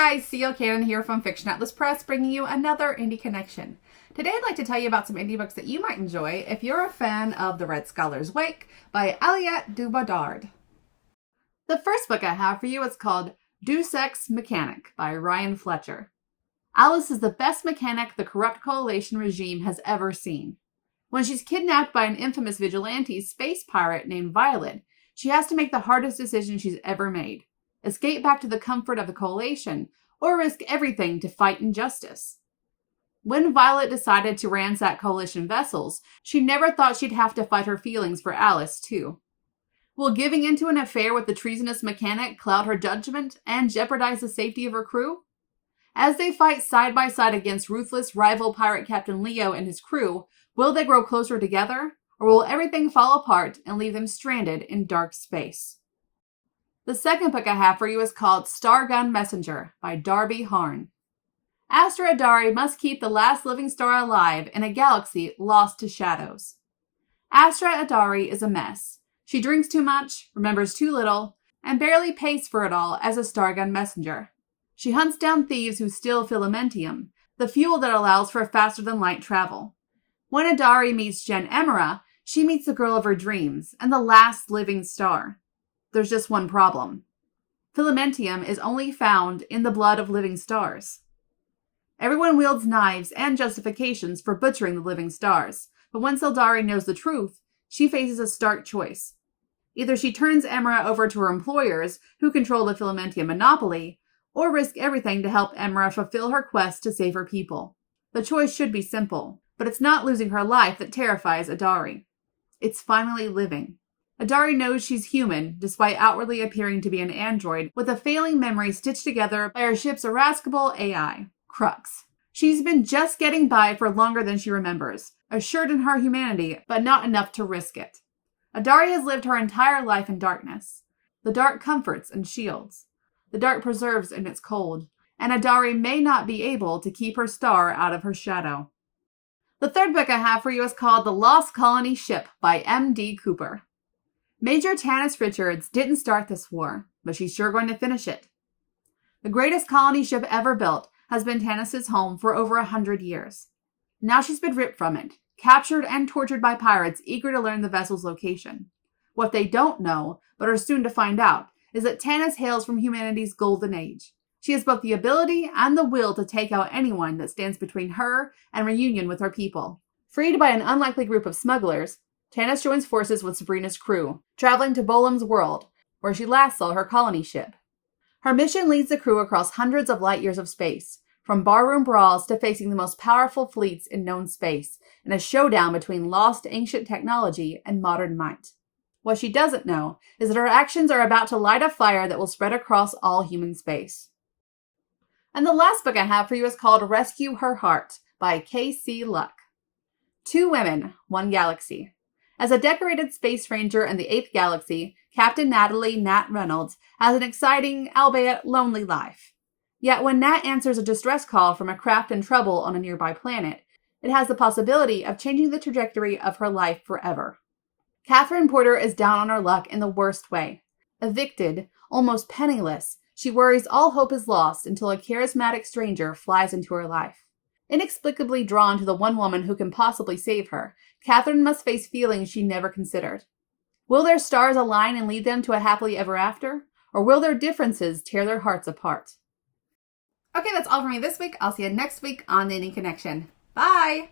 guys, C.L. Cannon here from Fiction Atlas Press, bringing you another indie connection. Today I'd like to tell you about some indie books that you might enjoy if you're a fan of The Red Scholar's Wake by Aliette de Bodard. The first book I have for you is called Deus Ex Mechanic by Ryan Fletcher. Alice is the best mechanic the corrupt coalition regime has ever seen. When she's kidnapped by an infamous vigilante space pirate named Violet, she has to make the hardest decision she's ever made. Escape back to the comfort of the coalition, or risk everything to fight injustice. When Violet decided to ransack coalition vessels, she never thought she'd have to fight her feelings for Alice, too. Will giving into an affair with the treasonous mechanic cloud her judgment and jeopardize the safety of her crew? As they fight side by side against ruthless rival pirate Captain Leo and his crew, will they grow closer together, or will everything fall apart and leave them stranded in dark space? The second book I have for you is called Stargun Messenger by Darby Harn. Astra Adari must keep the last living star alive in a galaxy lost to shadows. Astra Adari is a mess. She drinks too much, remembers too little, and barely pays for it all as a Stargun messenger. She hunts down thieves who steal filamentium, the fuel that allows for faster-than-light travel. When Adari meets Jen Emera, she meets the girl of her dreams and the last living star. There's just one problem. Filamentium is only found in the blood of living stars. Everyone wields knives and justifications for butchering the living stars, but once Eldari knows the truth, she faces a stark choice. Either she turns Emera over to her employers, who control the Filamentium monopoly, or risk everything to help Emera fulfill her quest to save her people. The choice should be simple, but it's not losing her life that terrifies Adari. It's finally living. Adari knows she's human, despite outwardly appearing to be an android with a failing memory stitched together by her ship's irascible AI, Crux. She's been just getting by for longer than she remembers, assured in her humanity, but not enough to risk it. Adari has lived her entire life in darkness. The dark comforts and shields. The dark preserves in its cold, and Adari may not be able to keep her star out of her shadow. The third book I have for you is called The Lost Colony Ship by M.D. Cooper. Major Tanis Richards didn't start this war, but she's sure going to finish it. The greatest colony ship ever built has been Tanis's home for over 100 years. Now she's been ripped from it, captured and tortured by pirates eager to learn the vessel's location. What they don't know, but are soon to find out, is that Tanis hails from humanity's golden age. She has both the ability and the will to take out anyone that stands between her and reunion with her people. Freed by an unlikely group of smugglers, Tanis joins forces with Sabrina's crew, traveling to Bolem's world, where she last saw her colony ship. Her mission leads the crew across hundreds of light years of space, from barroom brawls to facing the most powerful fleets in known space, in a showdown between lost ancient technology and modern might. What she doesn't know is that her actions are about to light a fire that will spread across all human space. And the last book I have for you is called Rescue Her Heart by K.C. Luck. Two women, one galaxy. As a decorated space ranger in the 8th galaxy, Captain Natalie Nat Reynolds has an exciting, albeit lonely life. Yet when Nat answers a distress call from a craft in trouble on a nearby planet, it has the possibility of changing the trajectory of her life forever. Catherine Porter is down on her luck in the worst way. Evicted, almost penniless, she worries all hope is lost until a charismatic stranger flies into her life. Inexplicably drawn to the one woman who can possibly save her, Catherine must face feelings she never considered. Will their stars align and lead them to a happily ever after? Or will their differences tear their hearts apart? Okay, that's all for me this week. I'll see you next week on The Indie Connection. Bye!